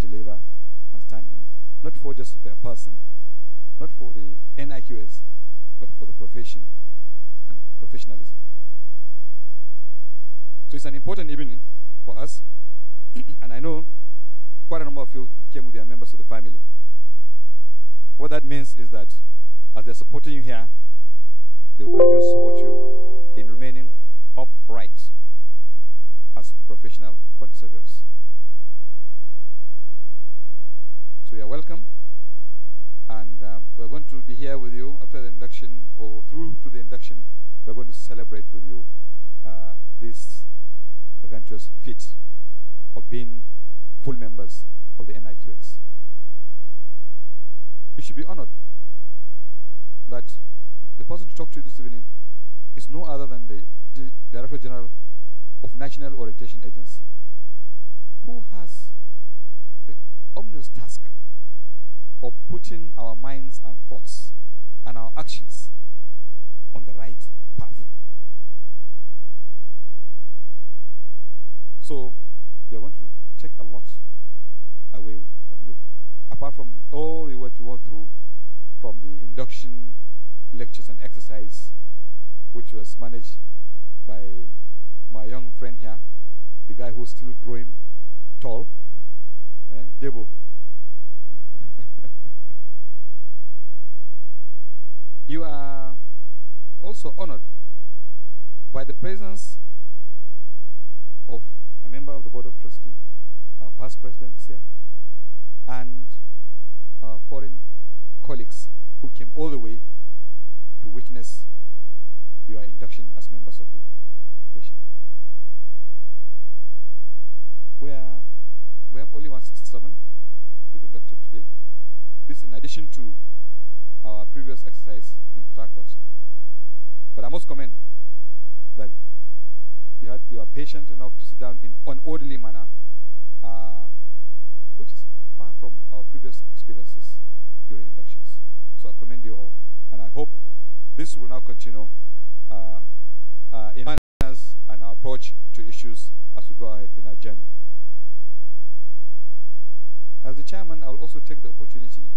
deliver and stand in, not for just for a person, not for the NIQS, but for the profession and professionalism. So it's an important evening for us, and I know quite a number of you came with their members of the family. What that means is that as they're supporting you here, they will continue to support you in remaining upright as professional quantity surveyors. So you are welcome, and we're going to be here with you after the induction, or through to the induction. We're going to celebrate with you this gargantuous feat of being full members of the NIQS. You should be honored that the person to talk to this evening is no other than the Director General of National Orientation Agency, who has the ominous task of putting our minds and thoughts and our actions on the right path. So you're going to take a lot away from you, apart from all the work you went through, from the induction, lectures and exercise, which was managed by my young friend here, the guy who's still growing tall, Debo. You are also honored by the presence of a member of the Board of Trustees, our past presidents here, and our foreign colleagues who came all the way to witness your induction as members of the profession. We have only 167 to be inducted today. This in addition to our previous exercise in Port Harcourt. But I must commend that you are patient enough to sit down in an orderly manner, which is far from our previous experiences during inductions. So I commend you all, and I hope this will now continue in our manners and our approach to issues as we go ahead in our journey. As the chairman, I will also take the opportunity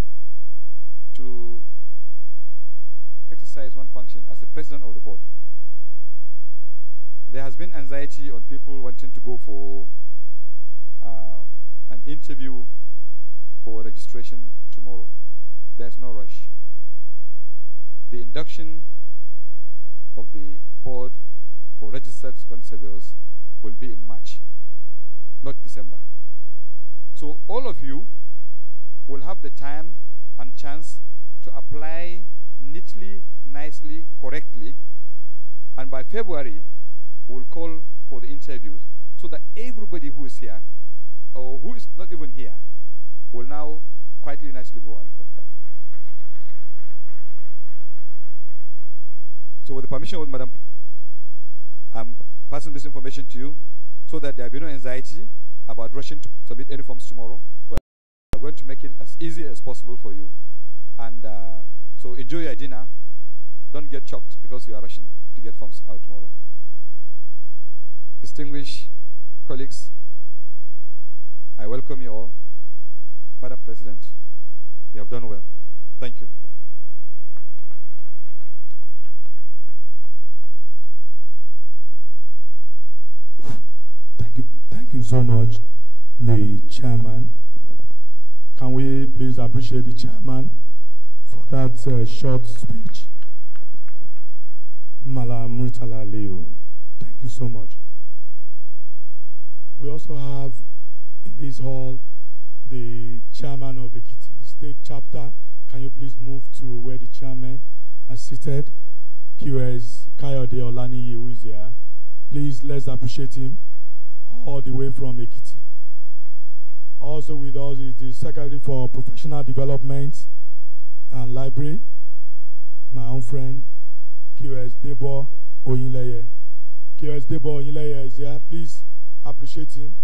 to exercise one function as the president of the board. There has been anxiety on people wanting to go for an interview for registration tomorrow. There's no rush. The induction of the board for registered quantity surveyors will be in March, not December. So all of you will have the time and chance to apply neatly, nicely, correctly, and by February we'll call for the interviews so that everybody who is here or who is not even here will now quietly, nicely go and qualify. So with the permission of Madam, I'm passing this information to you so that there will be no anxiety about rushing to submit any forms tomorrow. We're going to make it as easy as possible for you. And so enjoy your dinner. Don't get choked because you are rushing to get forms out tomorrow. Distinguished colleagues, I welcome you all. Madam President, you have done well. Thank you. Thank you so much, the chairman. Can we please appreciate the chairman for that short speech? Malam Murtala Leo, thank you so much. We also have in this hall the chairman of the Ekiti State Chapter. Can you please move to where the chairman is seated? QS Kayode Olaniyi, who is here. Please, let's appreciate him all the way from Ekiti. Also with us is the Secretary for Professional Development and Library, my own friend, QS Debo Oyinleye. QS Debo Oyinleye is here. Please appreciate him.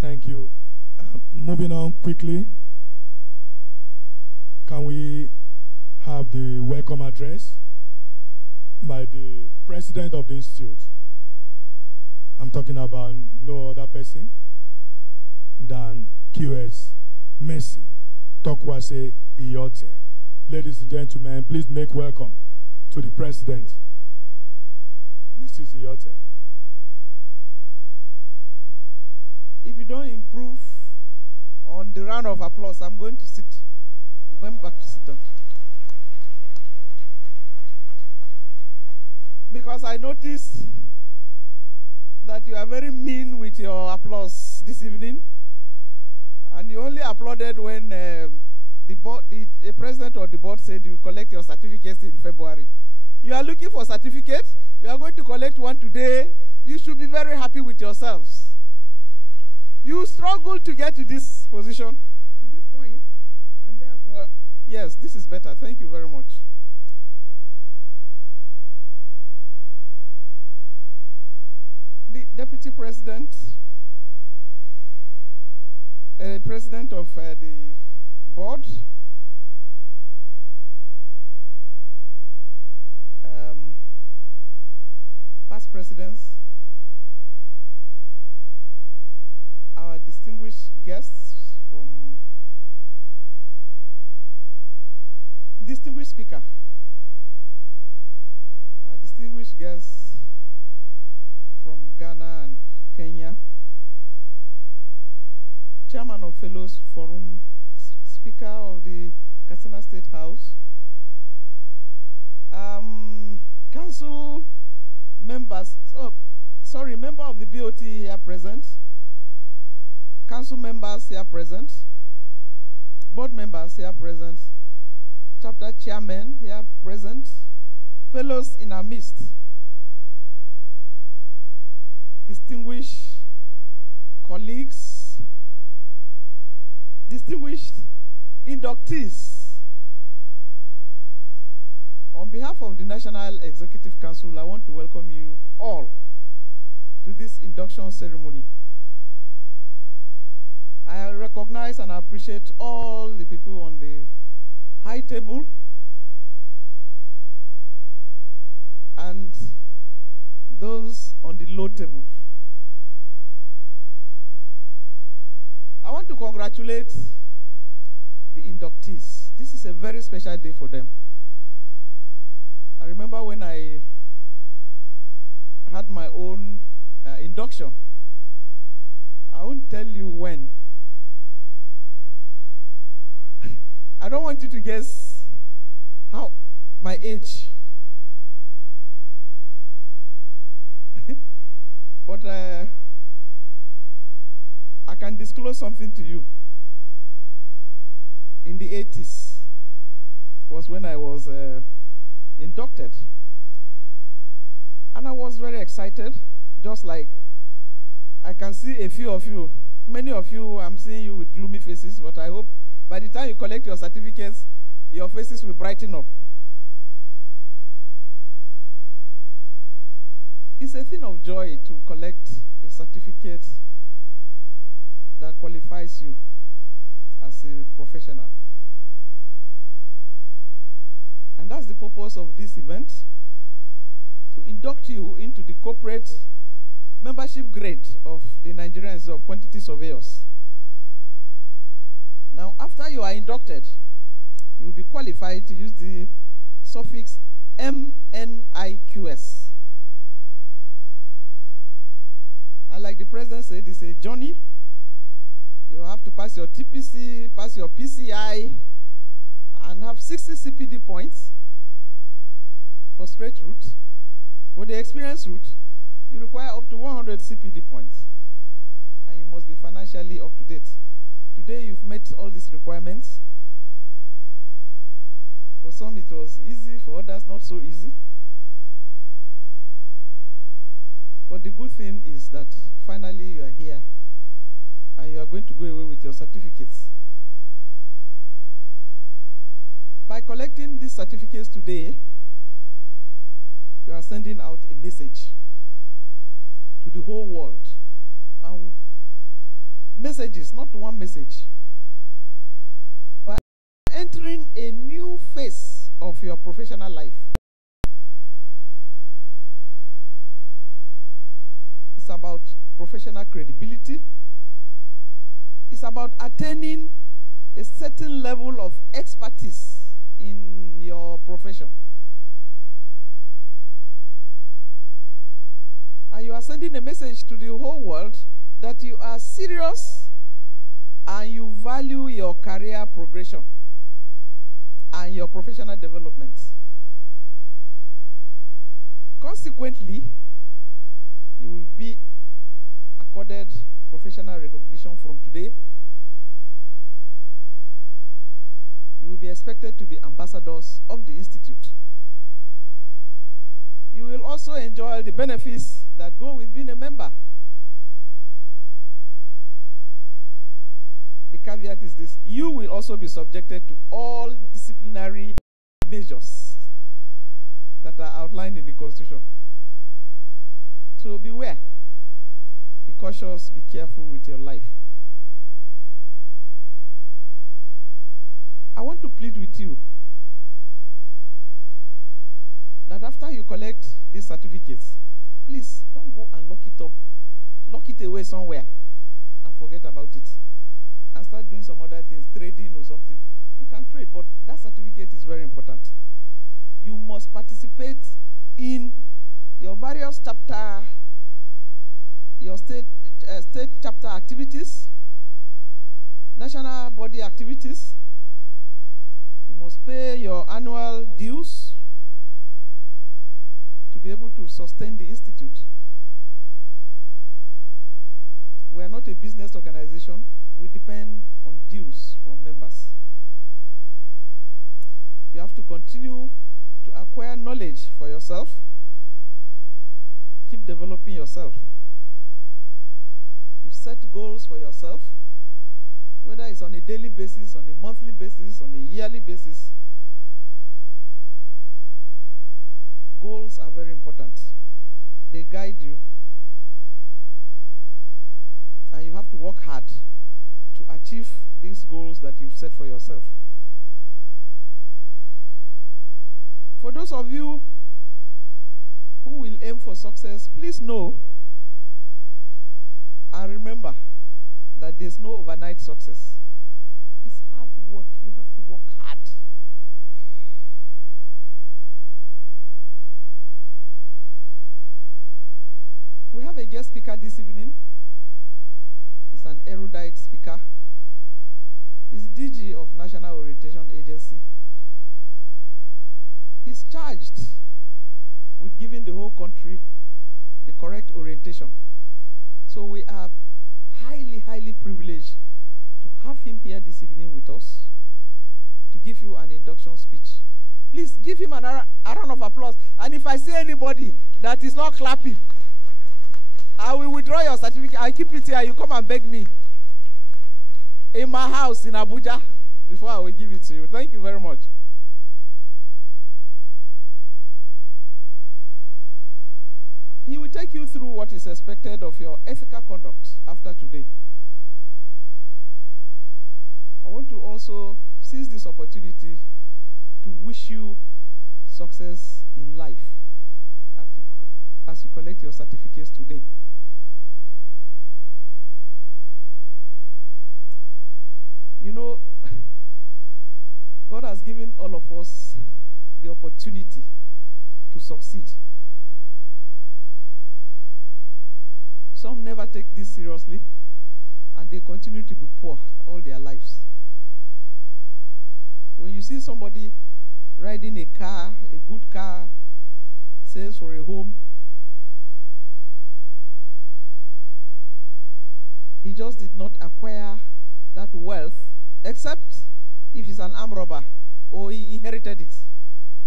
Thank you. Moving on quickly, can we have the welcome address by the President of the Institute, I'm talking about no other person than QS Mercy Tokwase Iyote. Ladies and gentlemen, please make welcome to the President, Mrs. Iyote. If you don't improve on the round of applause, I'm going to sit. I'm going back to sit down. Because I noticed that you are very mean with your applause this evening. And you only applauded when the president of the board said you collect your certificates in February. You are looking for certificates. You are going to collect one today. You should be very happy with yourselves. You struggled to get to this position, to this point, and therefore, yes, this is better. Thank you very much. The Deputy President, President of the board, past presidents, our distinguished guests from distinguished speaker, our distinguished guests from Ghana and Kenya, Chairman of Fellows Forum, Speaker of the Katsina State House, council members, member of the BOT here present, council members here present, board members here present, chapter chairmen here present, fellows in our midst, distinguished colleagues, distinguished inductees. On behalf of the National Executive Council, I want to welcome you all to this induction ceremony. I recognize and appreciate all the people on the high table and those on the low table. I want to congratulate the inductees. This is a very special day for them. I remember when I had my own induction. I won't tell you when. I don't want you to guess how my age. But I can disclose something to you. In the 80s was when I was inducted. And I was very excited, just like I can see a few of you. Many of you, I'm seeing you with gloomy faces, but I hope by the time you collect your certificates, your faces will brighten up. It's a thing of joy to collect a certificate that qualifies you as a professional. And that's the purpose of this event, to induct you into the corporate membership grade of the Nigerian Institute of Quantity Surveyors. Now, after you are inducted, you will be qualified to use the suffix MNIQS. And like the president said, it's a journey. You have to pass your TPC, pass your PCI, and have 60 CPD points for straight route. For the experienced route, you require up to 100 CPD points. And you must be financially up to date. Today, you've met all these requirements. For some, it was easy. For others, not so easy. But the good thing is that finally you are here and you are going to go away with your certificates. By collecting these certificates today, you are sending out a message to the whole world. And messages, not one message, but entering a new phase of your professional life. It's about professional credibility. It's about attaining a certain level of expertise in your profession. And you are sending a message to the whole world that you are serious and you value your career progression and your professional development. Consequently, you will be accorded professional recognition from today. You will be expected to be ambassadors of the Institute. You will also enjoy the benefits that go with being a member. The caveat is this: you will also be subjected to all disciplinary measures that are outlined in the Constitution. So beware. Be cautious, be careful with your life. I want to plead with you that after you collect these certificates, please don't go and lock it up. Lock it away somewhere and forget about it. And start doing some other things, trading or something. You can trade, but that certificate is very important. You must participate in your various chapter, your state chapter activities, national body activities. You must pay your annual dues to be able to sustain the institute. We are not a business organization. We depend on dues from members. You have to continue to acquire knowledge for yourself. Keep developing yourself. You set goals for yourself, whether it's on a daily basis, on a monthly basis, on a yearly basis. Goals are very important. They guide you. And you have to work hard to achieve these goals that you've set for yourself. For those of you who will aim for success, please know and remember that there's no overnight success. It's hard work. You have to work hard. We have a guest speaker this evening. He's an erudite speaker. He's DG of National Orientation Agency. He's charged with giving the whole country the correct orientation. So we are highly, highly privileged to have him here this evening with us to give you an induction speech. Please give him a round of applause. And if I see anybody that is not clapping, I will withdraw your certificate. I keep it here. You come and beg me in my house in Abuja before I will give it to you. Thank you very much. He will take you through what is expected of your ethical conduct after today. I want to also seize this opportunity to wish you success in life as you collect your certificates today. You know, God has given all of us the opportunity to succeed. Some never take this seriously, and they continue to be poor all their lives. When you see somebody riding a car, a good car, says for a home, he just did not acquire that wealth, except if he's an armed robber or he inherited it.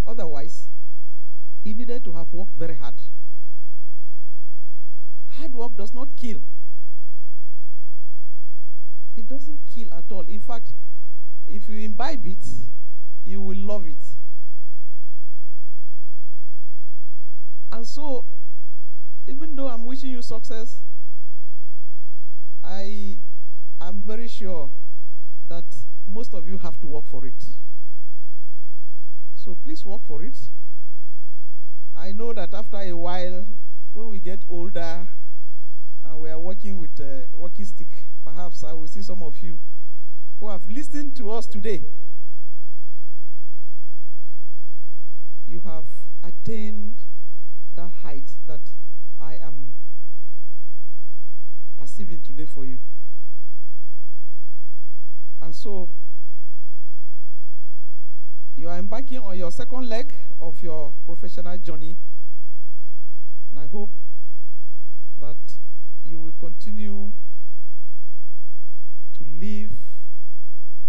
Otherwise, he needed to have worked very hard. Hard work does not kill. It doesn't kill at all. In fact, if you imbibe it, you will love it. And so, even though I'm wishing you success, I am very sure that most of you have to work for it. So please work for it. I know that after a while, when we get older and we are working with walkie stick. Perhaps I will see some of you who have listened to us today. You have attained that height that I am perceiving today for you. And so, you are embarking on your second leg of your professional journey. And I hope that you will continue to live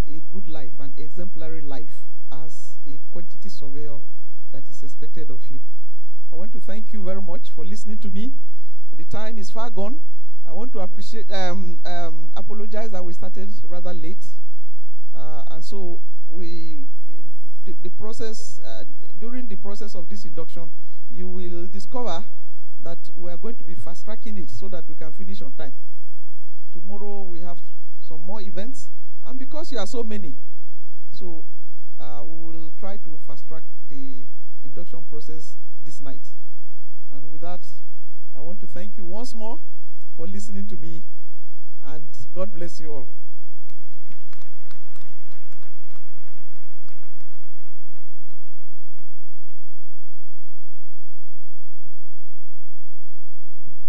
a good life, an exemplary life as a quantity surveyor that is expected of you. I want to thank you very much for listening to me. The time is far gone. I want to apologize that we started rather late. And so during the process of this induction, you will discover that we are going to be fast-tracking it so that we can finish on time. Tomorrow we have some more events, and because you are so many, so we will try to fast-track the induction process this night. And with that, I want to thank you once more for listening to me, and God bless you all.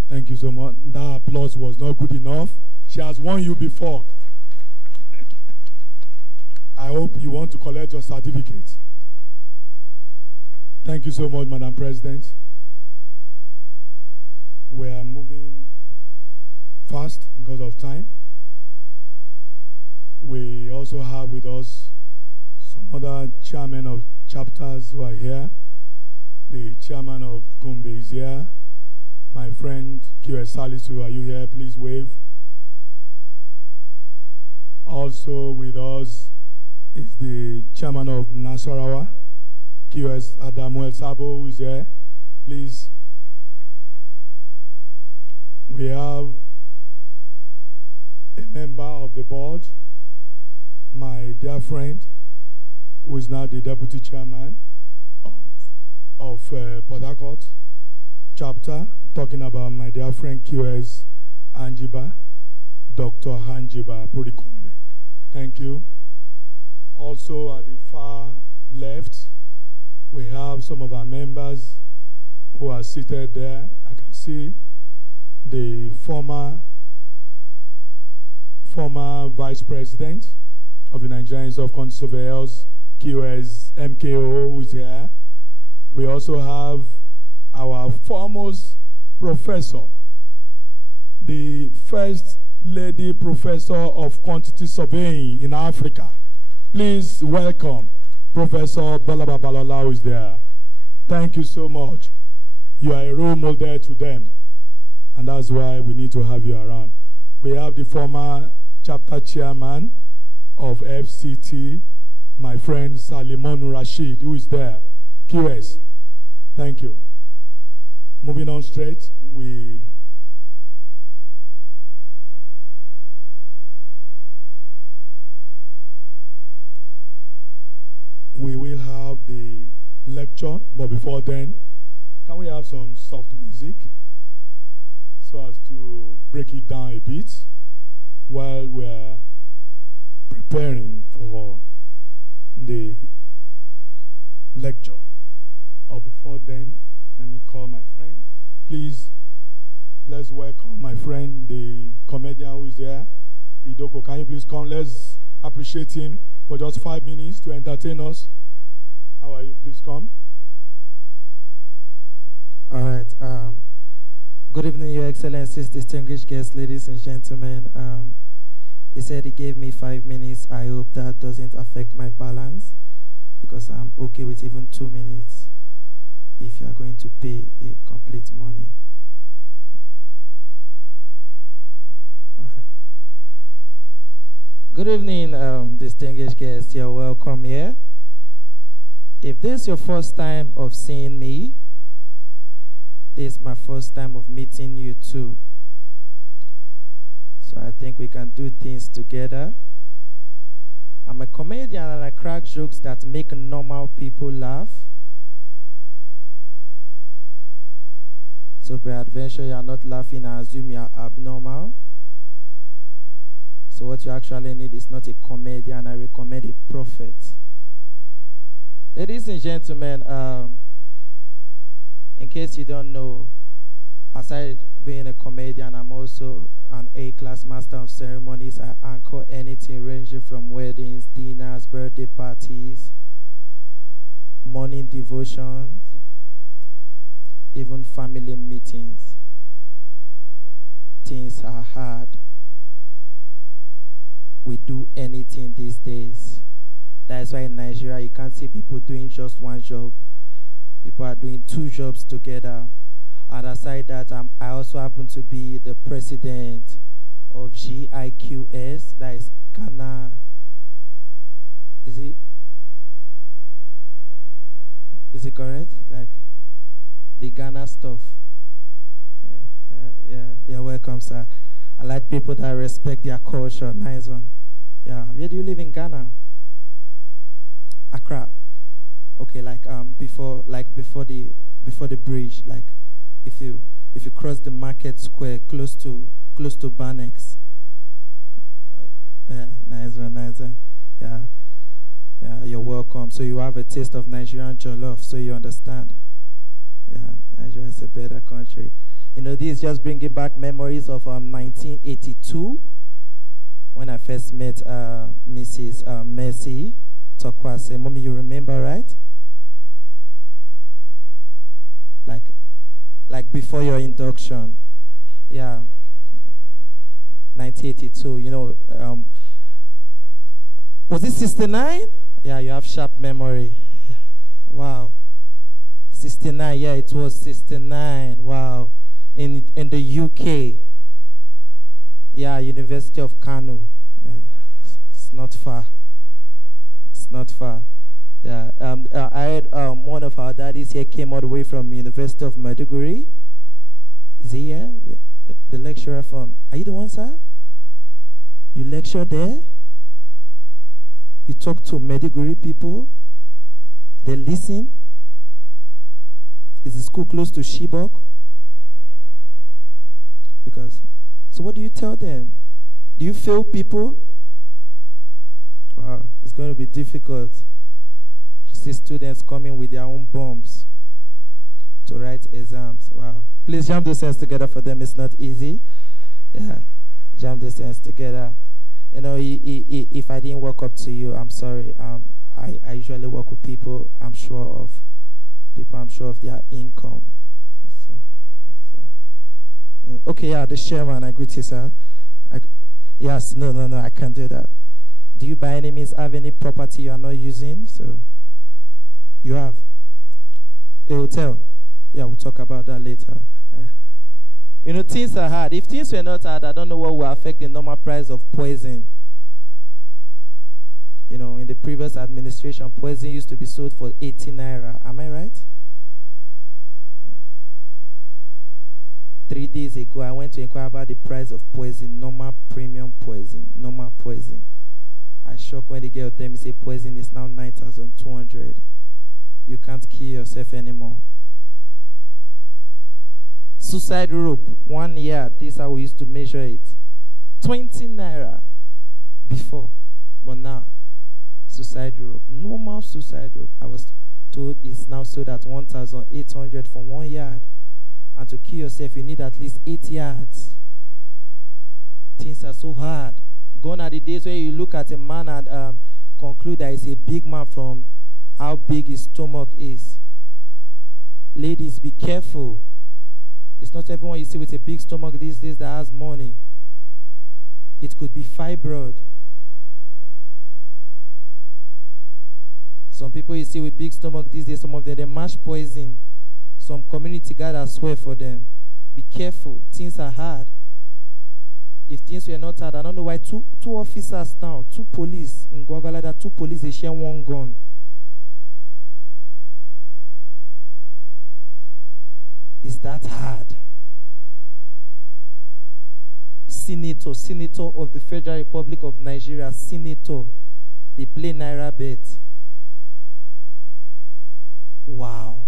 Thank you so much. That applause was not good enough. She has won you before. I hope you want to collect your certificate. Thank you so much, Madam President. We are moving fast because of time. We also have with us some other chairmen of chapters who are here. The chairman of Gombe is here. My friend QS Salisu, are you here? Please wave. Also with us is the chairman of Nasarawa, QS Adamuel Sabo, who is here. Please. We have a member of the board, my dear friend, who is now the deputy chairman of Port Harcourt chapter. Talking about my dear friend QS Anjiba, Dr. Anjiba Purikombe. Thank you. Also at the far left, we have some of our members who are seated there. I can see the former vice president of the Nigerian Institute of Quantity Surveyors, QS MKO, who is here. We also have our foremost professor, the first lady professor of quantity surveying in Africa. Please welcome Professor Balaba Balola, who is there. Thank you so much. You are a role model to them, and that's why we need to have you around. We have the former chapter chairman of FCT, my friend Salimon Rashid, who is there. QS, thank you. Moving on straight, we will have the lecture, but before then, can we have some soft music so as to break it down a bit while we're preparing for the lecture? Or before then, let me call my friend. Please, let's welcome my friend, the comedian who is there. Idoko, can you please come? Let's appreciate him for just 5 minutes to entertain us. How are you? Please come. All right. Good evening, Your Excellencies, distinguished guests, ladies and gentlemen. He said he gave me 5 minutes. I hope that doesn't affect my balance, because I'm okay with even 2 minutes if you are going to pay the complete money. All right. Good evening, distinguished guests. You're welcome here. If this is your first time of seeing me, this is my first time of meeting you too. So I think we can do things together. I'm a comedian and I crack jokes that make normal people laugh. So peradventure you are not laughing and assume you are abnormal. So what you actually need is not a comedian. I recommend a prophet. Ladies and gentlemen, in case you don't know, aside being a comedian, I'm also an A-class master of ceremonies. I anchor anything ranging from weddings, dinners, birthday parties, morning devotions, even family meetings. Things are hard. We do anything these days. That is why in Nigeria you can't see people doing just one job. People are doing 2 jobs together. And aside that, I also happen to be the president of GIQS, that is Ghana. Is it correct? Like the Ghana stuff. Yeah, you're welcome, sir. I like people that respect their culture. Nice one. Yeah, where do you live in Ghana? Accra. Okay, like before the bridge, like if you cross the market square close to Banex. Yeah, nice one. Yeah, you're welcome. So you have a taste of Nigerian jollof, so you understand. Yeah, Nigeria is a better country. You know, this is just bringing back memories of 1982 when I first met Mrs. Mercy Tokwase. Mommy, you remember, right? Like before your induction. Yeah. 1982, you know. Was it 69? Yeah, you have sharp memory. Wow. 69, yeah, it was 69. Wow. In the UK. Yeah, University of Kano. It's not far. It's not far. Yeah, I had one of our daddies here came all the way from University of Maiduguri. Is he here? The lecturer from... Are you the one, sir? You lecture there? You talk to Maiduguri people? They listen? Is the school close to Shibok? Because... So what do you tell them? Do you fail people? Wow, it's going to be difficult. You see students coming with their own bombs to write exams. Wow. Please jam those hands together for them. It's not easy. Yeah, jam those hands together. You know, if I didn't walk up to you, I'm sorry. I usually work with people I'm sure of their income. Okay, yeah, the chairman, I greet you, sir. Yes, no, I can't do that. Do you by any means have any property you are not using? So, you have a hotel. Yeah, we'll talk about that later. You know, things are hard. If things were not hard, I don't know what will affect the normal price of poison. You know, in the previous administration, poison used to be sold for 80 naira. Am I right? 3 days ago, I went to inquire about the price of poison, normal premium poison, normal poison. I shocked when the girl told me, say poison is now 9,200. You can't kill yourself anymore. Suicide rope, 1 year, this is how we used to measure it. 20 naira before, but now, suicide rope, normal suicide rope, I was told it's now sold at 1,800 for 1 yard. And to kill yourself, you need at least 8 yards. Things are so hard. Gone are the days where you look at a man and conclude that he's a big man from how big his stomach is. Ladies, be careful. It's not everyone you see with a big stomach these days that has money. It could be fibroid. Some people you see with big stomach these days, some of them, they mash poison. Some community guys swear for them. Be careful. Things are hard. If things were not hard, I don't know why two officers now, 2 police in Guagalada, 2 police, they share 1 gun. Is that hard? Senator of the Federal Republic of Nigeria, senator, they play Naira bet. Wow.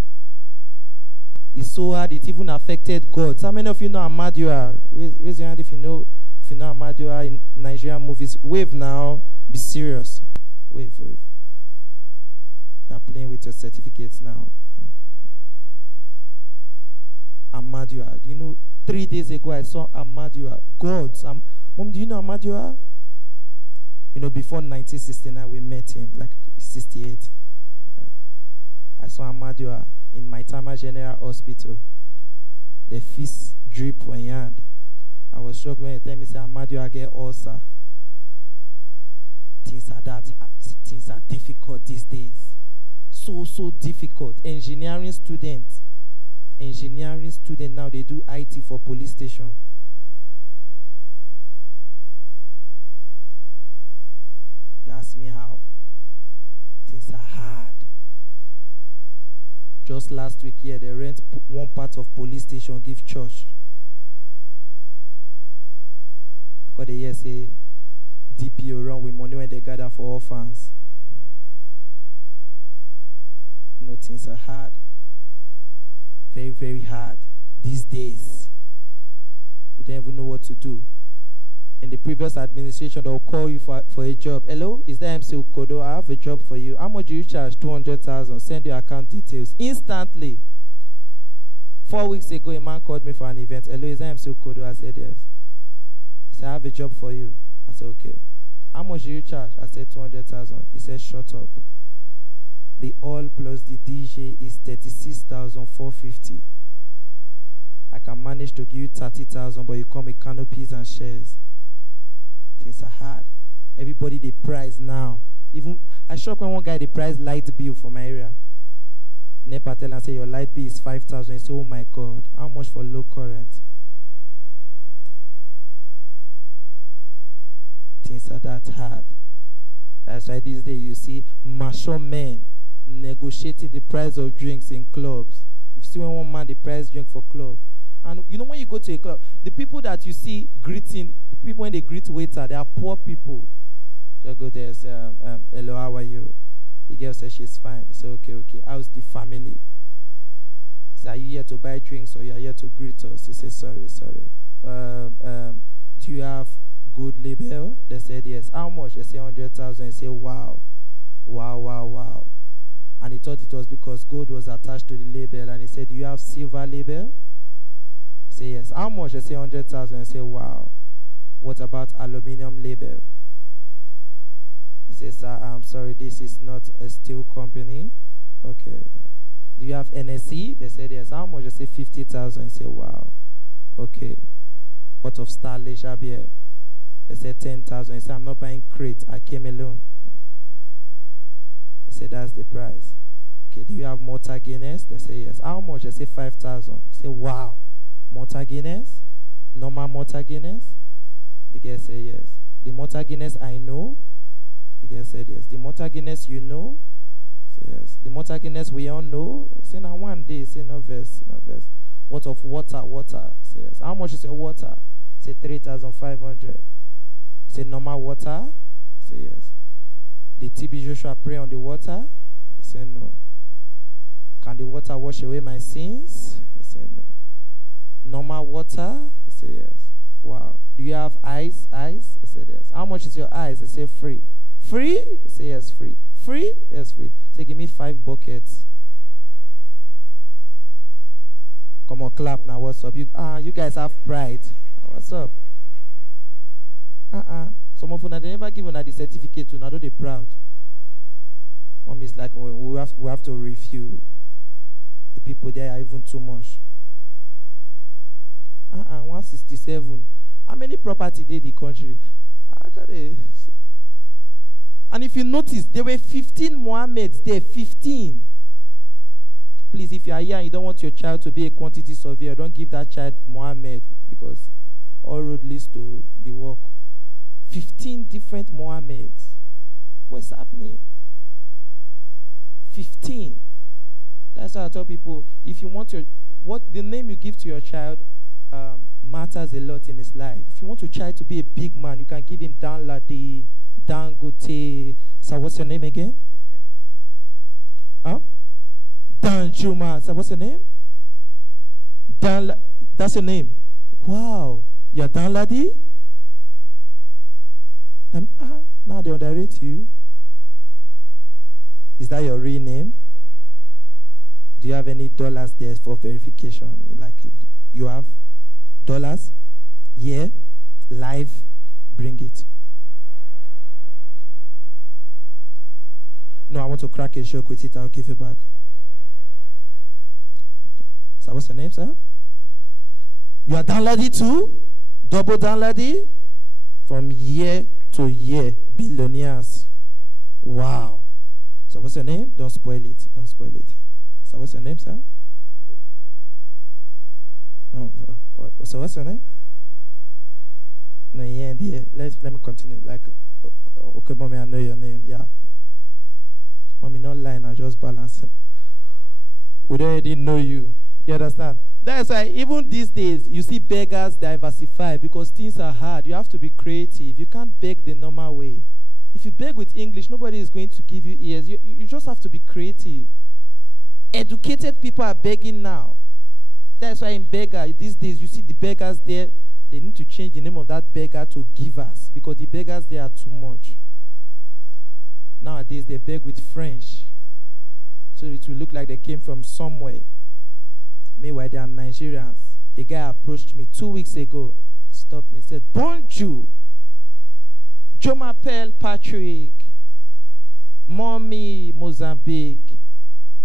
It's so hard, it even affected God. How many of you know Amadua? Raise your hand if you know Amadua in Nigerian movies. Wave now. Be serious. Wave. You are playing with your certificates now. Amadua. Do you know, 3 days ago I saw Amadua. God. Mom, do you know Amadua? You know, before 1969 we met him, like 68. I saw Amadua in Maitama General Hospital. The fist drip on your hand. I was shocked when he told me, say, Amadua get ulcer. Things are difficult these days. So difficult. Engineering students now, they do IT for police station. You ask me how. Things are hard. Just last week here, they rent one part of police station, give church. I got a year say DPO run with money when they gather for orphans. You know, things are hard. Very, very hard these days. We don't even know what to do. In the previous administration, they'll call you for a job. Hello, is that MC Ukodo? I have a job for you. How much do you charge? 200,000. Send your account details. Instantly. 4 weeks ago, a man called me for an event. Hello, is that MC Ukodo? I said yes. He said, I have a job for you. I said, okay. How much do you charge? I said 200,000. He said, shut up. The all plus the DJ is 36,450. I can manage to give you 30,000, but you come with canopies and shares. Things are hard. Everybody they price now. Even I shocked when one guy they price light bill for my area. NEPA tell and say your light bill is 5,000. I say, oh my God, how much for low current? Things are that hard. That's why these days you see mature men negotiating the price of drinks in clubs. If you see when one man the price drink for club, and you know when you go to a club, the people that you see greeting, people when they greet waiter, they are poor people. Just go there and say, hello, how are you? The girl says she's fine. They say, okay. How's the family? Say, are you here to buy drinks or you are here to greet us? He says, sorry. Do you have good label? They said yes. How much? They say 100,000. They say, wow. And he thought it was because gold was attached to the label. And he said, do you have silver label? I say yes. How much? I say 100,000. I say, wow. What about aluminum label? I say, sir, I'm sorry, this is not a steel company. Okay. Do you have NSC? They said yes. How much? I say 50,000. I say, wow. Okay. What of Star Leisure beer? I said 10,000. I said, I'm not buying crate. I came alone. I said, that's the price. Okay, do you have Malta Guinness? They say yes. How much? I say 5,000. I say, wow. Malta Guinness? Normal Malta Guinness? The guy said yes. The Malta Guinness I know? The guy said yes. The Malta Guinness you know? Say yes. The Malta Guinness we all know? I say now one day. Say no verse. What of water? Say yes. How much is your water? Say 3,500. Say normal water? Say yes. Did TB Joshua pray on the water? I say no. Can the water wash away my sins? I say no. Normal water? I say yes. Wow. Do you have ice? I said yes. How much is your ice? I say free. Free? I say yes, free. Free? Yes, free. Say give me 5 buckets. Come on, clap now. What's up? You guys have pride. What's up? Some of them they never give the certificate to, now they're proud. Mom is like, we have to review. The people there are even too much. 167. How many property did the country? And if you notice, there were 15 Mohammeds there. 15. Please, if you are here and you don't want your child to be a quantity surveyor, don't give that child Mohammed, because all road leads to the work. 15 different Mohammeds. What's happening? 15. That's why I tell people, if you want the name you give to your child matters a lot in his life. If you want your child to be a big man, you can give him Danladi, Dangote. So what's your name again? Dan Juma. So what's your name? That's your name. Wow. You're Danladi? Now they underrate you. Is that your real name? Do you have any dollars there for verification? Like you have dollars? Yeah. Live. Bring it. No, I want to crack a joke with it. I'll give you back. So what's your name, sir? You are Danladi too? Double Danladi? From year to year, billionaires. Wow. So what's your name? Don't spoil it. Don't spoil it. So what's your name, sir? No. So what's your name? No, yeah. Let me continue. Like, okay, mommy, I know your name. Yeah. Mommy, not lying. I just balance it. We already know you. You understand? That's why even these days, you see beggars diversify because things are hard. You have to be creative. You can't beg the normal way. If you beg with English, nobody is going to give you ears. You just have to be creative. Educated people are begging now. That's why in beggar, these days, you see the beggars there, they need to change the name of that beggar to givers because the beggars there are too much. Nowadays, they beg with French. So it will look like they came from somewhere. Meanwhile, they are Nigerians. A guy approached me 2 weeks ago, stopped me, said, Bonjour, je m'appelle Patrick, mommy Mozambique,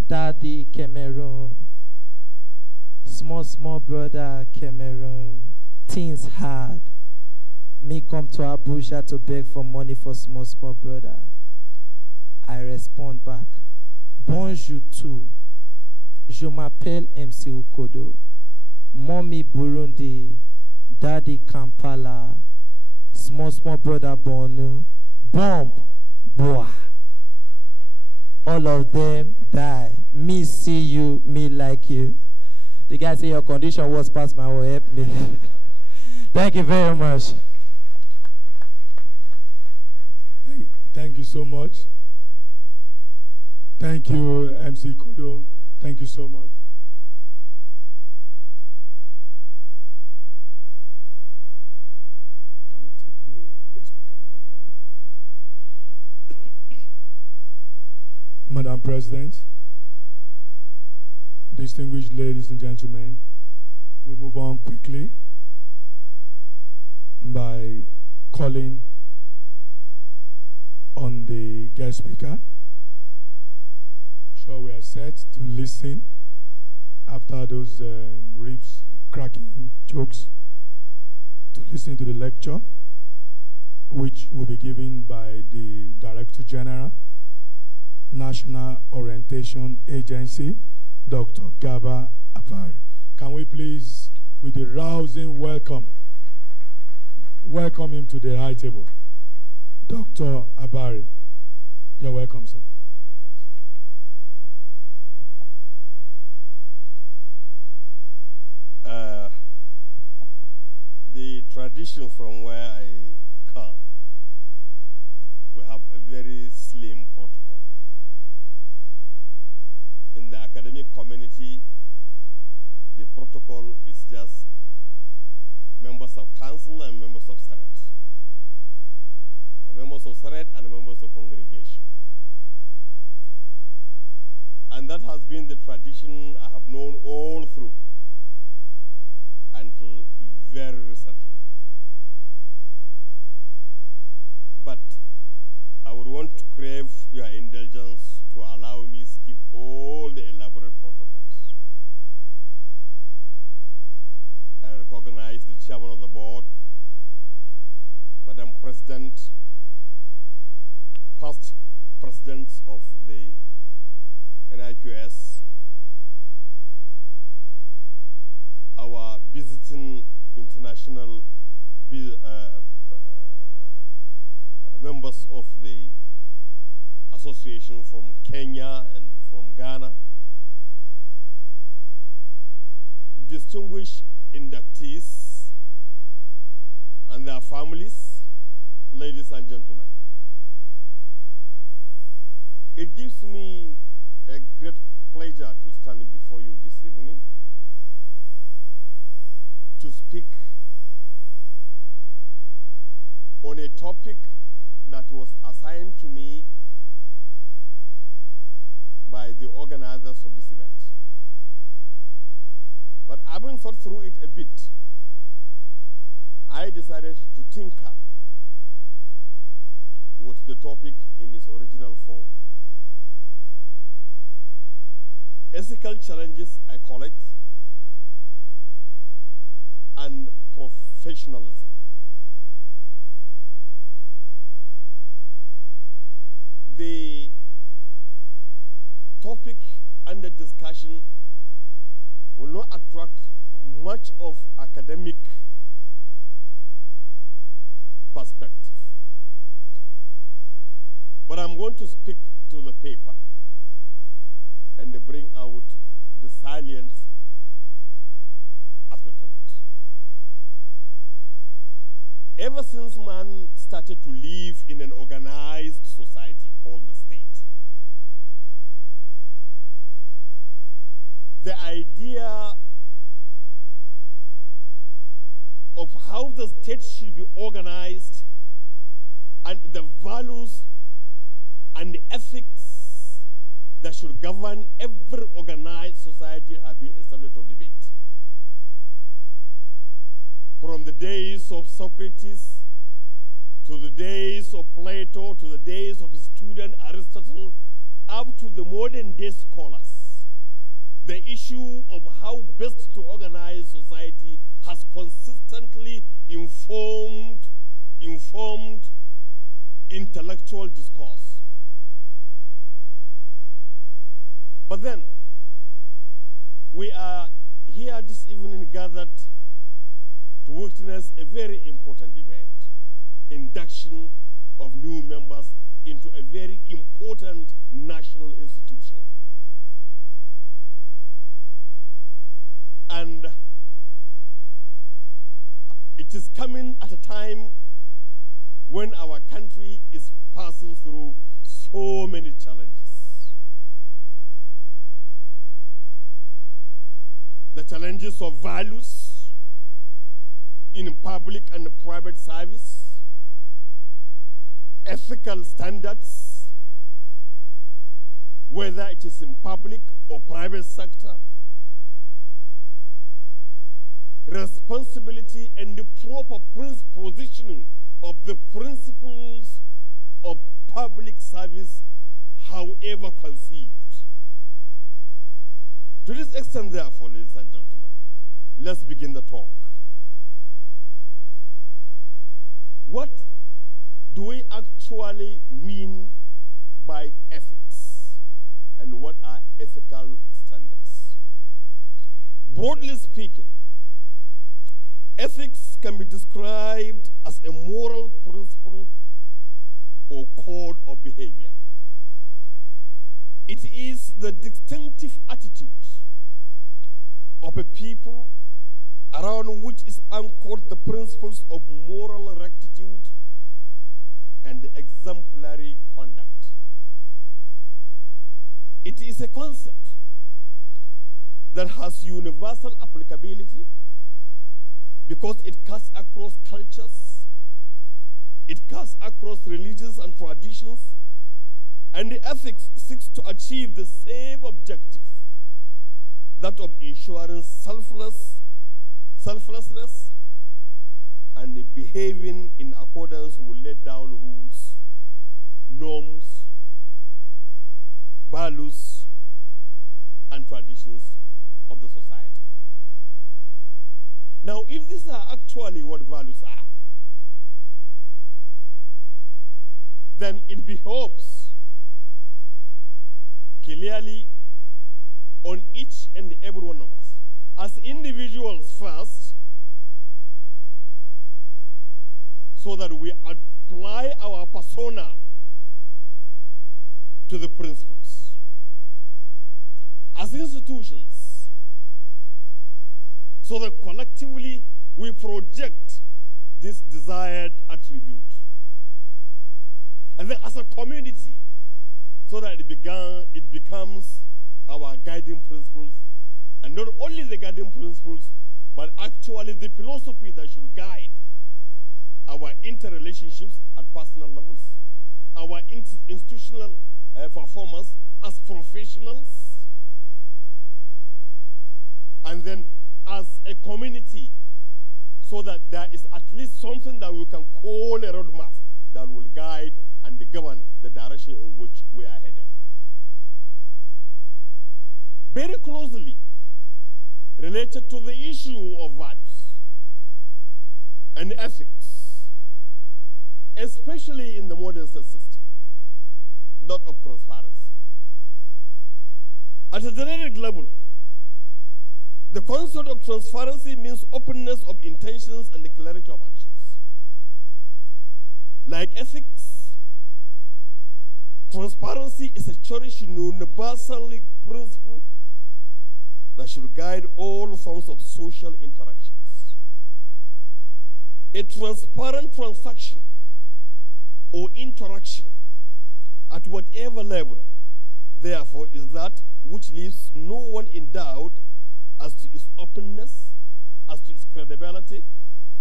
daddy Cameroon, small brother Cameroon, things hard. Me come to Abuja to beg for money for small brother. I respond back, Bonjour too. Je m'appelle MC Ukodo. Mommy Burundi. Daddy Kampala. Small brother Bonu. Bomb. Boah. All of them die. Me see you, me like you. The guy say your condition was past my own. Help me. Thank you very much. Thank you so much. Thank you, MC Kodo. Thank you so much. Can we take the guest speaker now? Madam President, distinguished ladies and gentlemen, we move on quickly by calling on the guest speaker. Sure, we are set to listen after those ribs cracking jokes, to listen to the lecture, which will be given by the Director General, National Orientation Agency, Dr. Gaba Apari. Can we please, with a rousing welcome him to the high table. Dr. Apari, you're welcome, sir. The tradition from where I come, we have a very slim protocol. In the academic community, the protocol is just members of council and members of senate, or members of senate and members of congregation. And that has been the tradition I have known all through until very recently. But I would want to crave your indulgence to allow me to skip all the elaborate protocols and recognize the chairman of the board, Madam President, past presidents of the NIQS, our visiting international members of the association from Kenya and from Ghana, distinguished inductees and their families, ladies and gentlemen. It gives me a great pleasure to stand before you this evening to speak on a topic that was assigned to me by the organizers of this event. But having thought through it a bit, I decided to tinker with the topic in its original form. Ethical challenges, I call it, and professionalism. The topic under discussion will not attract much of academic perspective. But I'm going to speak to the paper and bring out the salient aspect of it. Ever since man started to live in an organized society called the state, the idea of how the state should be organized and the values and the ethics that should govern every organized society have been a subject of debate. From the days of Socrates to the days of Plato to the days of his student Aristotle up to the modern day scholars, the issue of how best to organize society has consistently informed intellectual discourse. But then, we are here this evening gathered to witness a very important event, induction of new members into a very important national institution. And it is coming at a time when our country is passing through so many challenges. The challenges of values in public and private service, ethical standards, whether it is in public or private sector, responsibility and the proper positioning of the principles of public service, however conceived. To this extent, therefore, ladies and gentlemen, let's begin the talk. What do we actually mean by ethics, and what are ethical standards? Broadly speaking, ethics can be described as a moral principle or code of behavior. It is the distinctive attitude of a people around which is anchored the principles of moral rectitude and exemplary conduct. It is a concept that has universal applicability because it cuts across cultures, it cuts across religions and traditions, and the ethics seeks to achieve the same objective, that of ensuring selflessness and behaving in accordance with laid down rules, norms, values, and traditions of the society. Now, if these are actually what values are, then it behoves clearly on each and every one of us, as individuals first, so that we apply our persona to the principles. As institutions, so that collectively we project this desired attribute. And then as a community, so that it becomes our guiding principles, and not only the guiding principles, but actually the philosophy that should guide our interrelationships at personal levels, our institutional performance as professionals, and then as a community, so that there is at least something that we can call a roadmap that will guide and govern the direction in which we are headed. Very closely related to the issue of values and ethics, especially in the modern system, not of transparency. At a generic level, the concept of transparency means openness of intentions and the clarity of actions. Like ethics, transparency is a cherished universal principle that should guide all forms of social interactions. A transparent transaction or interaction at whatever level, therefore, is that which leaves no one in doubt as to its openness, as to its credibility,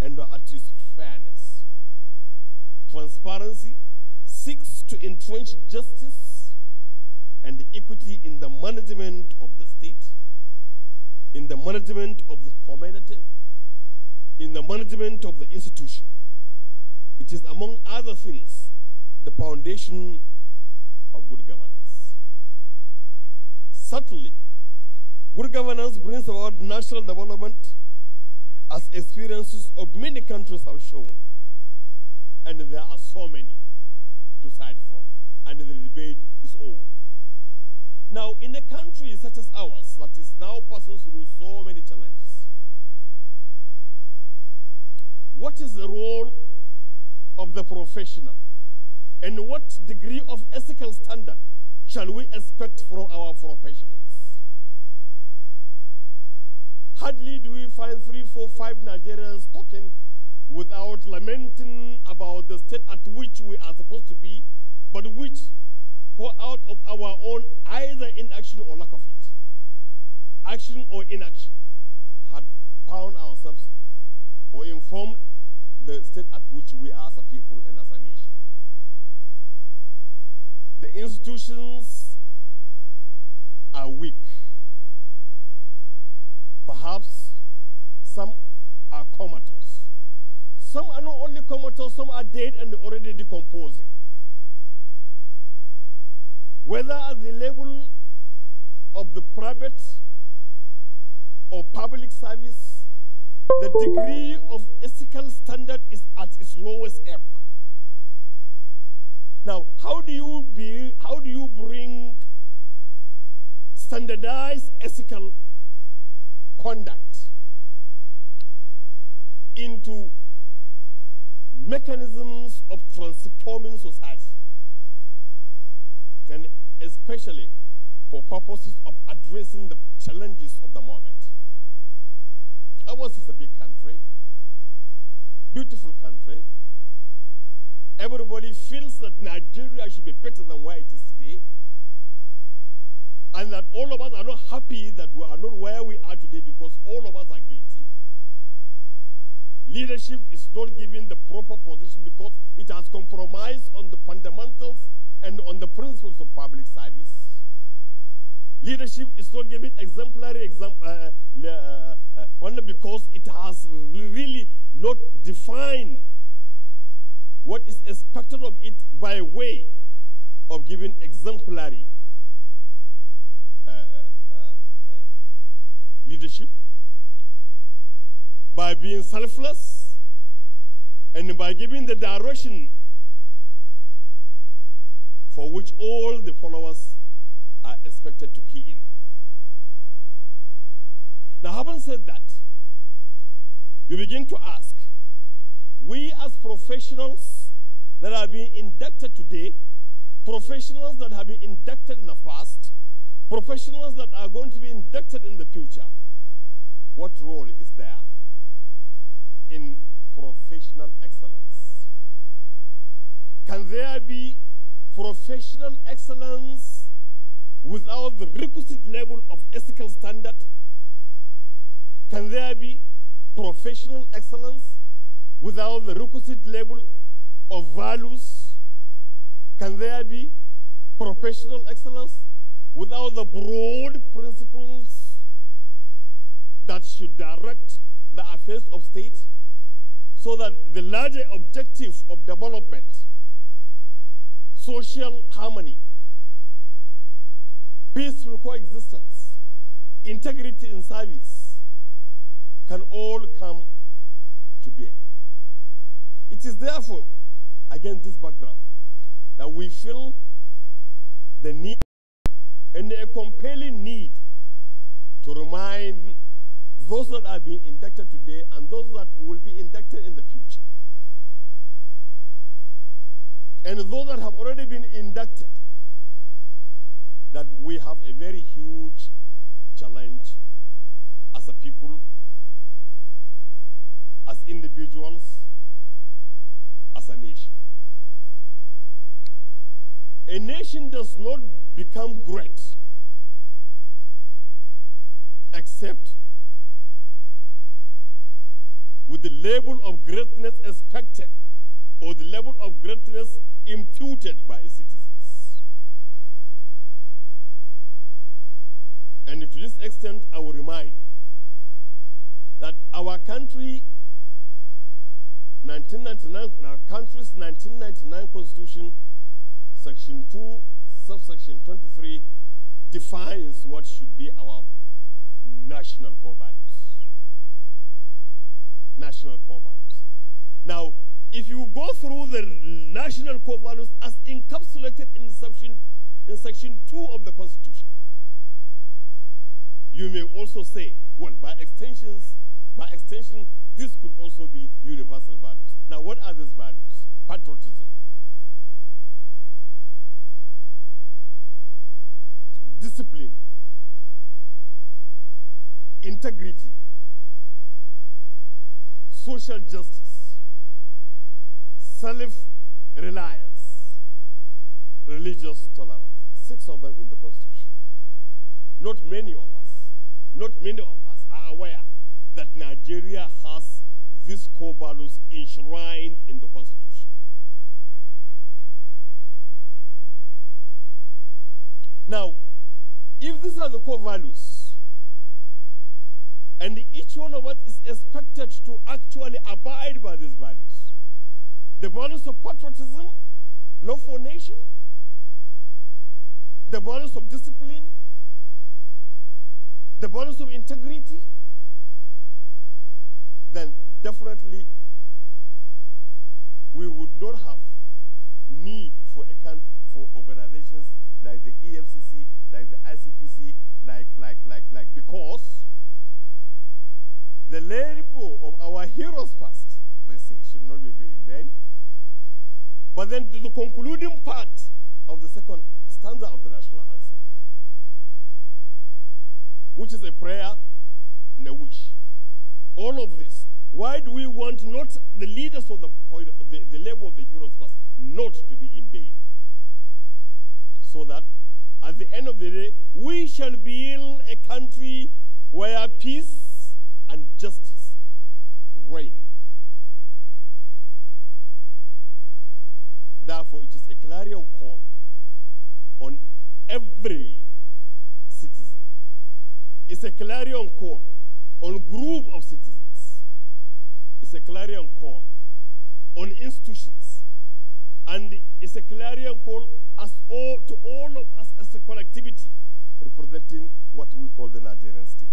and as to its fairness. Transparency seeks to entrench justice and equity in the management of the state, in the management of the community, in the management of the institution. It is, among other things, the foundation of good governance. Certainly, good governance brings about national development, as experiences of many countries have shown. And there are so many to cite from, and the debate is on. Now, in a country such as ours, that is now passing through so many challenges, what is the role of the professional? And what degree of ethical standard shall we expect from our professionals? Hardly do we find 3, 4, 5 Nigerians talking without lamenting about the state at which we are supposed to be, but which, for out of our own either inaction or lack of it, action or inaction, had found ourselves or informed the state at which we are as a people and as a nation. The institutions are weak. Perhaps some are comatose. Some are not only comatose, some are dead and already decomposing. Whether at the level of the private or public service, the degree of ethical standard is at its lowest ebb. Now, how do you bring standardized ethical conduct into mechanisms of transforming society, and especially for purposes of addressing the challenges of the moment? Ours is a big country, beautiful country. Everybody feels that Nigeria should be better than where it is today, and that all of us are not happy that we are not where we are today because all of us are guilty. Leadership is not given the proper position because it has compromised on the fundamentals and on the principles of public service. Leadership is not given exemplary only because it has really not defined what is expected of it by way of giving exemplary leadership, by being selfless, and by giving the direction for which all the followers are expected to key in. Now, having said that, you begin to ask, we as professionals that are being inducted today, professionals that have been inducted in the past, professionals that are going to be inducted in the future, what role is there in professional excellence? Can there be professional excellence without the requisite level of ethical standard? Can there be professional excellence without the requisite level of values? Can there be professional excellence without the broad principles that should direct the affairs of state so that the larger objective of development, social harmony, peaceful coexistence, integrity in service can all come to bear? It is therefore, against this background, that we feel the need and a compelling need to remind those that are being inducted today and those that will be inducted in the future, and those that have already been inducted, that we have a very huge challenge as a people, as individuals, as a nation. A nation does not become great except with the level of greatness expected or the level of greatness imputed by its citizens. And to this extent, I will remind that our country's 1999 Constitution, Section 2, subsection 23, defines what should be our national core values. National core values. Now, if you go through the national core values as encapsulated in section 2 of the Constitution, you may also say, well, by extension, this could also be universal values. Now, what are these values? Patriotism, discipline, integrity, social justice, self-reliance, religious tolerance. 6 of them in the Constitution. Not many of us are aware that Nigeria has these core values enshrined in the Constitution. Now, if these are the core values, and each one of us is expected to actually abide by these values, the values of patriotism, love for nation, the values of discipline, the values of integrity, then definitely we would not have need for organizations like the EFCC, like the ICPC, because the labor of our heroes past, let's say, should not be in vain. But then to the concluding part of the second stanza of the national anthem, which is a prayer and a wish. All of this, why do we want not the leaders of the labor of the heroes past not to be in vain? So that at the end of the day, we shall build a country where peace and justice reign. Therefore, it is a clarion call on every citizen. It's a clarion call on group of citizens. It's a clarion call on institutions. And it's a clarion call to all of us as a collectivity representing what we call the Nigerian state.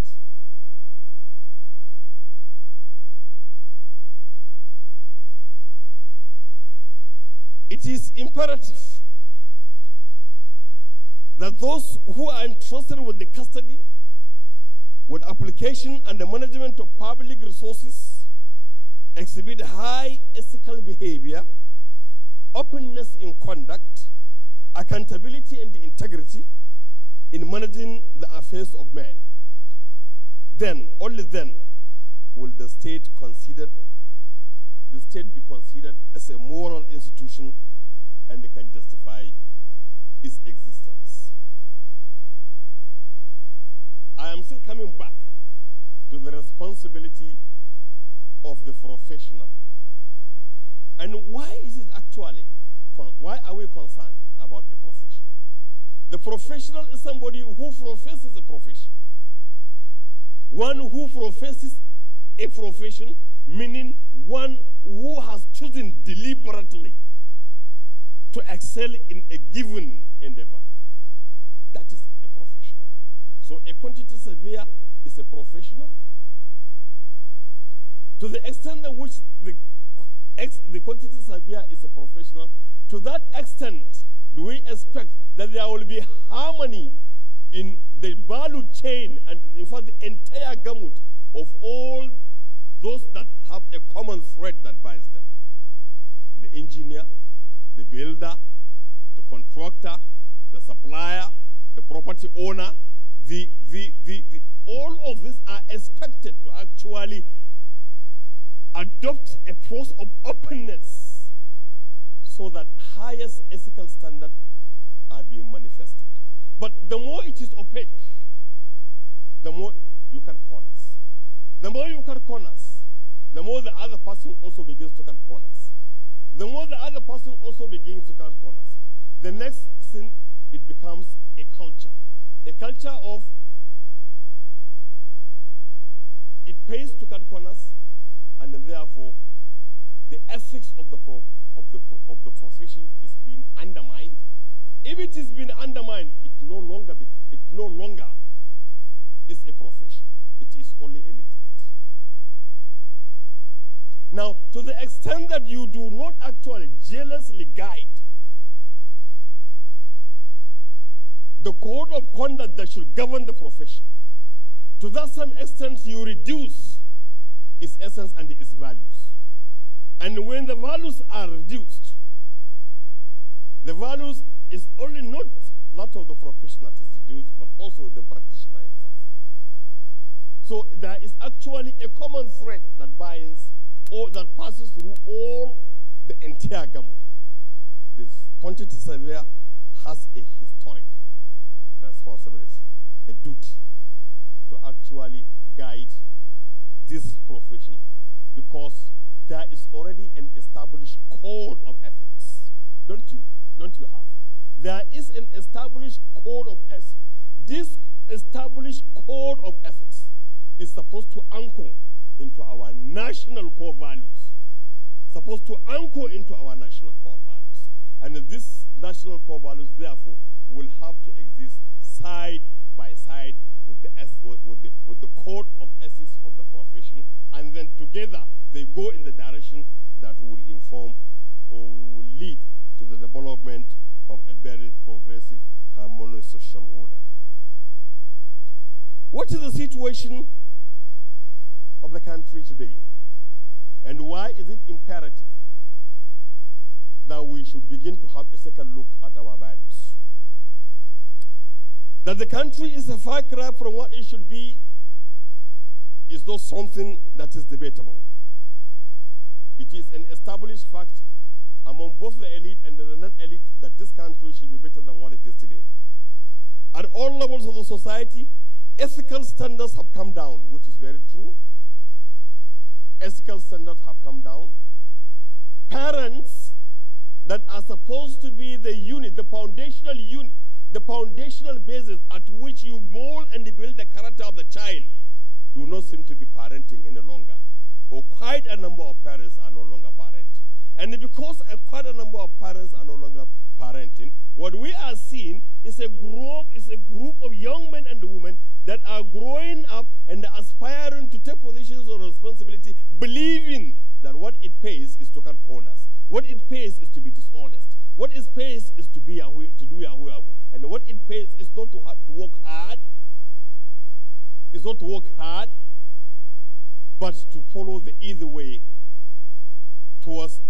It is imperative that those who are entrusted with the custody, with application and the management of public resources exhibit high ethical behavior, openness in conduct, accountability and integrity in managing the affairs of men. Then, only then, will the state be considered as a moral institution and can justify its existence. I am still coming back to the responsibility of the professional. And why is it actually, why are we concerned about the professional? The professional is somebody who professes a profession. One who professes a profession, meaning one who has chosen deliberately to excel in a given endeavor. That is a professional. So a quantity surveyor is a professional. To the extent in which the quantity surveyor is a professional, to that extent do we expect that there will be harmony in the value chain and in fact the entire gamut of all those that have a common thread that binds them. The engineer, the builder, the contractor, the supplier, the property owner, all of these are expected to actually adopt a process of openness so that highest ethical standards are being manifested. But the more it is opaque, the more you cut corners. The more you cut corners, the more the other person also begins to cut corners. The more the other person also begins to cut corners. The next thing, it becomes a culture. A culture of it pays to cut corners, and therefore the ethics of the profession is being undermined. If it is being undermined, it no longer is a profession. It is only a meal ticket. Now, to the extent that you do not actually jealously guide the code of conduct that should govern the profession, to that same extent you reduce its essence and its values. And when the values are reduced, the values is only not that of the professional that is reduced, but also the practitioner himself. So there is actually a common thread that binds or that passes through all the entire gamut. This quantity surveyor has a historic responsibility, a duty to actually guide this profession, because there is already an established code of ethics. Don't you have? There is an established code of ethics. This established code of ethics is supposed to anchor into our national core values. Supposed to anchor into our national core values. And these national core values, therefore, will have to exist side by side with the code of ethics of the profession, and then together they go in the direction that will inform or will lead to the development of a very progressive, harmonious social order. What is the situation of the country today? And why is it imperative that we should begin to have a second look at our values? That the country is a far cry from what it should be is not something that is debatable. It is an established fact among both the elite and the non-elite that this country should be better than what it is today. At all levels of the society, ethical standards have come down, which is very true. Ethical standards have come down. Parents that are supposed to be the unit, the foundational basis at which you mold and build the character of the child, do not seem to be parenting any longer. Or quite a number of parents are no longer parenting. And because quite a number of parents are no longer parenting, what we are seeing is a group of young men and women that are growing up and aspiring to take positions of responsibility, believing that what it pays is to cut corners. What it pays is to be dishonest. What it pays is to do Yahoo. And what it pays is not to work hard. It's not to work hard, but to follow the easy way towards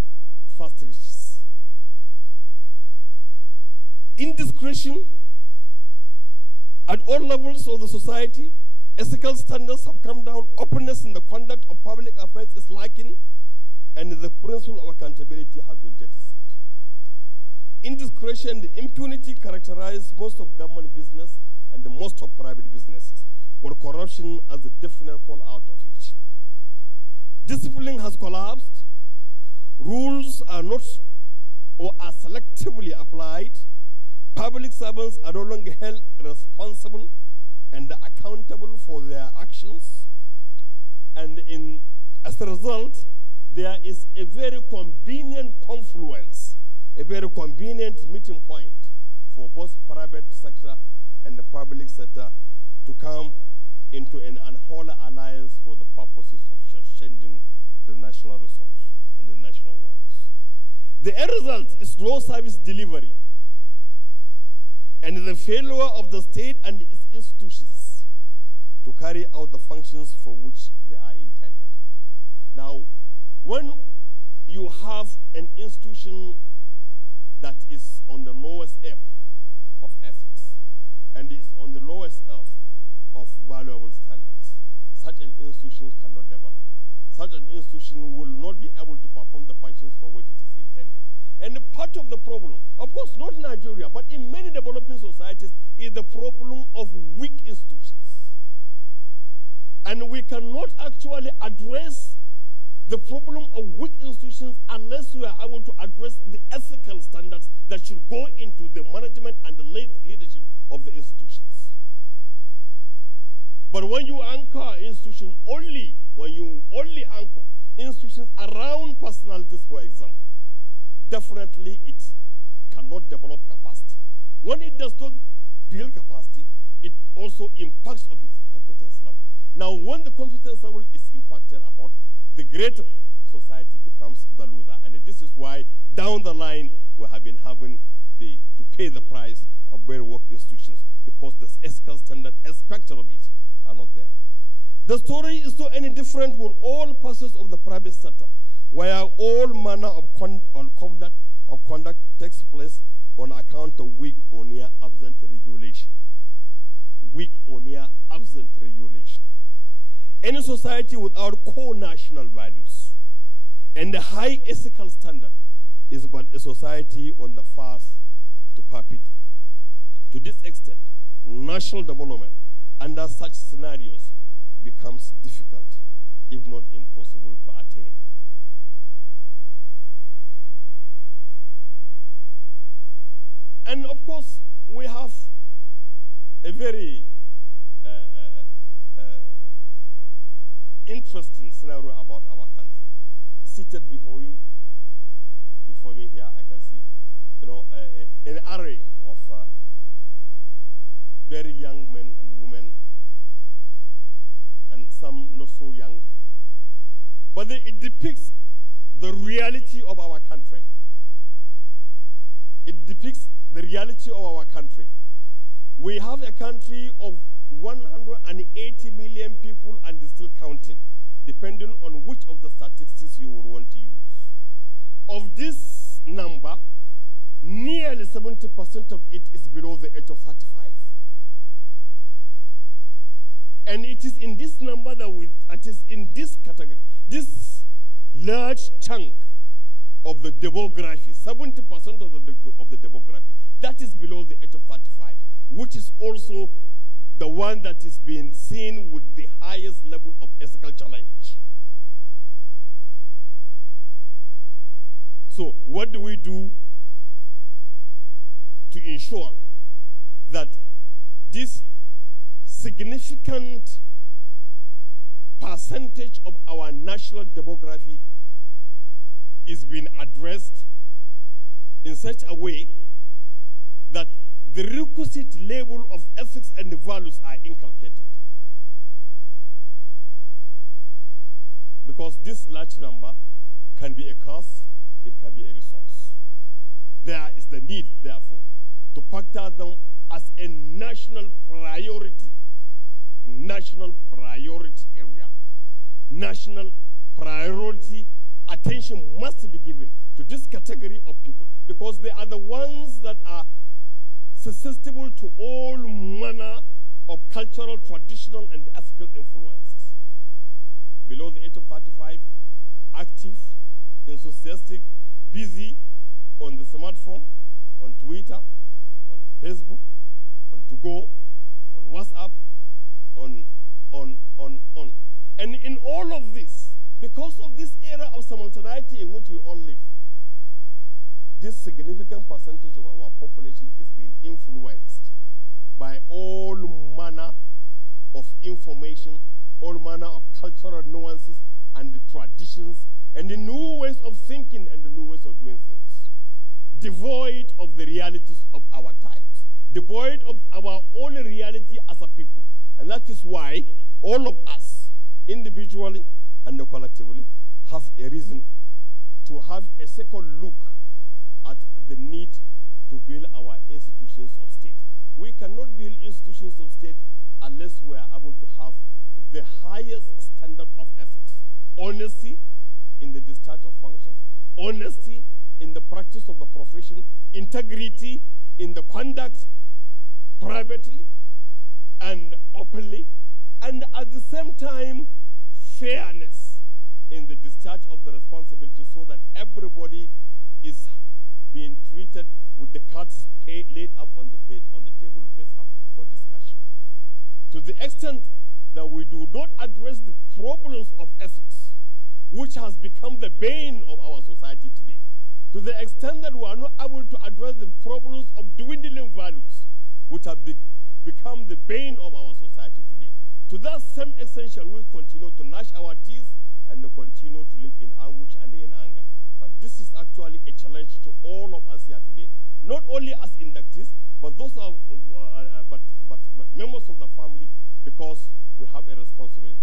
fast riches. Indiscretion at all levels of the society, ethical standards have come down, openness in the conduct of public affairs is lacking, and the principle of accountability has been jettisoned. Indiscretion and impunity characterize most of government business and most of private businesses, with corruption as the definite fallout of each. Discipline has collapsed. Rules are not or are selectively applied. Public servants are no longer held responsible and accountable for their actions. And as a result, there is a very convenient confluence, a very convenient meeting point for both private sector and the public sector to come into an unholy alliance for the purposes of changing the national resource and the national wealth. The end result is low service delivery and the failure of the state and its institutions to carry out the functions for which they are intended. Now, when you have an institution that is on the lowest ebb of ethics and is on the lowest ebb of valuable standards, such an institution cannot develop. Such an institution will not be able to perform the functions for which it is intended. And part of the problem, of course not in Nigeria, but in many developing societies, is the problem of weak institutions. And we cannot actually address the problem of weak institutions unless we are able to address the ethical standards that should go into the management and the leadership of the institutions. But when you anchor institutions only, when you only anchor institutions around personalities, for example, definitely it cannot develop capacity. When it does not build capacity, it also impacts on its competence level. Now, when the competence level is impacted upon, the greater society becomes the loser. And this is why, down the line, we have been having to pay the price of very work institutions, because the ethical standard aspect of it are not there. The story is not any different with all parts of the private sector, where all manner of conduct takes place on account of weak or near absent regulation. Weak or near absent regulation. Any society without core national values and a high ethical standard is but a society on the path to perpetuity. To this extent, national development under such scenarios becomes difficult, if not impossible, to attain. And of course, we have a very interesting scenario about our country. Seated before me here, I can see, an array of very young men and women, and some not so young. But it depicts the reality of our country. It depicts the reality of our country. We have a country of 180 million people and still counting, depending on which of the statistics you would want to use. Of this number, nearly 70% of it is below the age of 35. And it is in this number that it is in this category, this large chunk of the demography, 70% of the demography, that is below the age of 35, which is also the one that is being seen with the highest level of ethical challenge. So what do we do to ensure that this significant percentage of our national demography is being addressed in such a way that the requisite level of ethics and values are inculcated? Because this large number can be a curse, it can be a resource. There is the need, therefore, to factor them as a national priority area. National priority attention must be given to this category of people, because they are the ones that are susceptible to all manner of cultural, traditional, and ethical influences. Below the age of 35, active, enthusiastic, busy on the smartphone, on Twitter, on Facebook, on To-Go, on WhatsApp, on. And in all of this, Because of this era of simultaneity in which we all live, this significant percentage of our population is being influenced by all manner of information, all manner of cultural nuances and the traditions and the new ways of thinking and the new ways of doing things, devoid of the realities of our times, devoid of our own reality as a people. And that is why all of us, individually and collectively, have a reason to have a second look at the need to build our institutions of state. We cannot build institutions of state unless we are able to have the highest standard of ethics, honesty in the discharge of functions, honesty in the practice of the profession, integrity in the conduct privately and openly, and at the same time, fairness in the discharge of the responsibility so that everybody is being treated with the cards laid up on the table, placed up for discussion. To the extent that we do not address the problems of ethics, which has become the bane of our society today, to the extent that we are not able to address the problems of dwindling values, which have become the bane of our society today, to that same extent shall we continue to gnash our teeth and continue to live in anguish and in anger. But this is actually a challenge to all of us here today, not only as inductees, but those are, but members of the family, because we have a responsibility.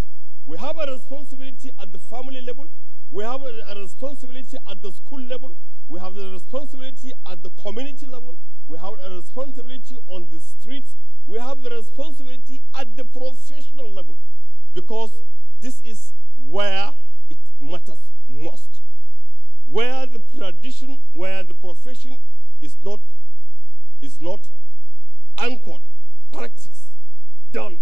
We have a responsibility at the family level. We have a responsibility at the school level. We have the responsibility at the community level. We have a responsibility on the streets. We have the responsibility at the professional level, because this is where it matters most. Where the tradition, where the profession is not anchored, practice, done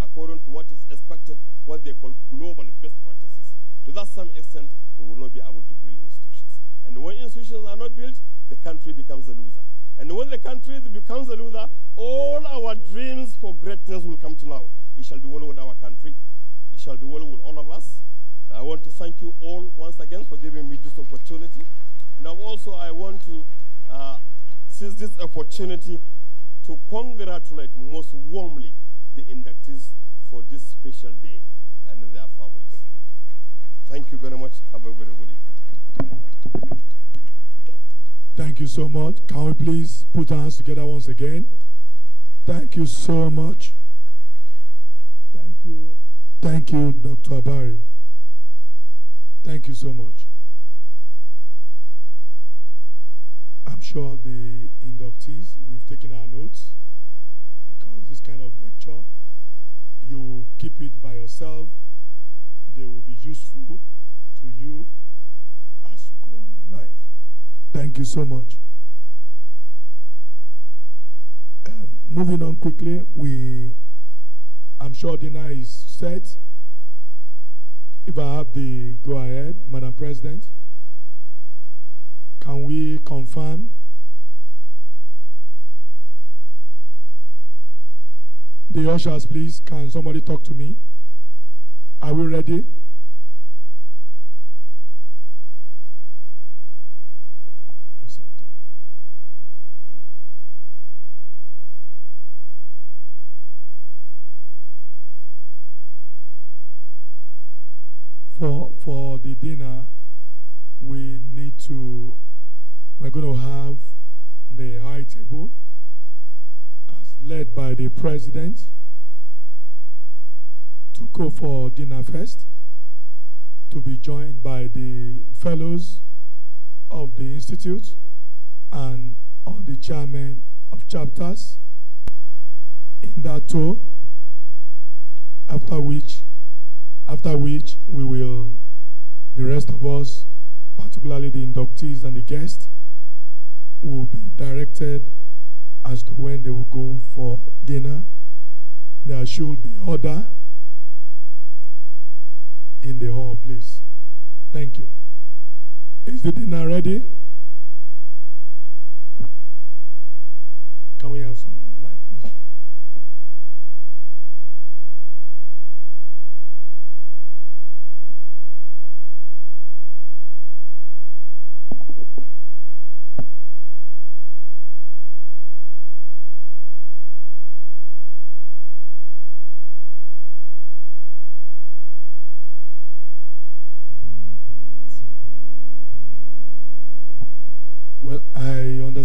according to what is expected, what they call global best practices. To that some extent, we will not be able to build institutions. And when institutions are not built, the country becomes a loser. And when the country becomes a loser, all our dreams for greatness will come to naught. It shall be well with our country. It shall be well with all of us. I want to thank you all once again for giving me this opportunity. And also I want to seize this opportunity to congratulate most warmly the inductees for this special day and their families. Thank you very much. Have a very good evening. Thank you so much. Can we please put our hands together once again? Thank you so much. Thank you. Thank you, Dr. Abari. Thank you so much. I'm sure the inductees, we've taken our notes, because this kind of lecture, you keep it by yourself. They will be useful to you as you go on in life. Thank you so much. Moving on quickly, I'm sure dinner is set. If I have the go-ahead, Madam President, can we confirm? The ushers, please, can somebody talk to me? Are we ready? For the dinner, we're going to have the high table as led by the president to go for dinner first, to be joined by the fellows of the institute and all the chairmen of chapters in that tour, after which we will, the rest of us, particularly the inductees and the guests, will be directed as to when they will go for dinner. There should be order in the hall, please. Thank you. Is the dinner ready? Can we have some light music?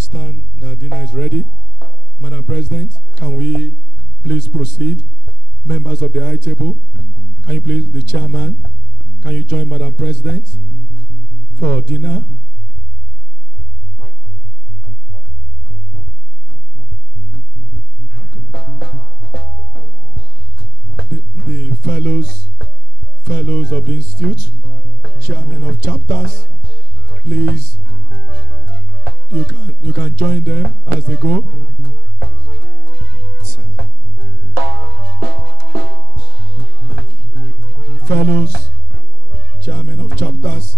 understand that dinner is ready. Madam President, can we please proceed? Members of the high table, can you please, the chairman, can you join Madam President for dinner? The fellows of the institute, chairman of chapters, please, you can join them as they go. Fellows, chairman of chapters,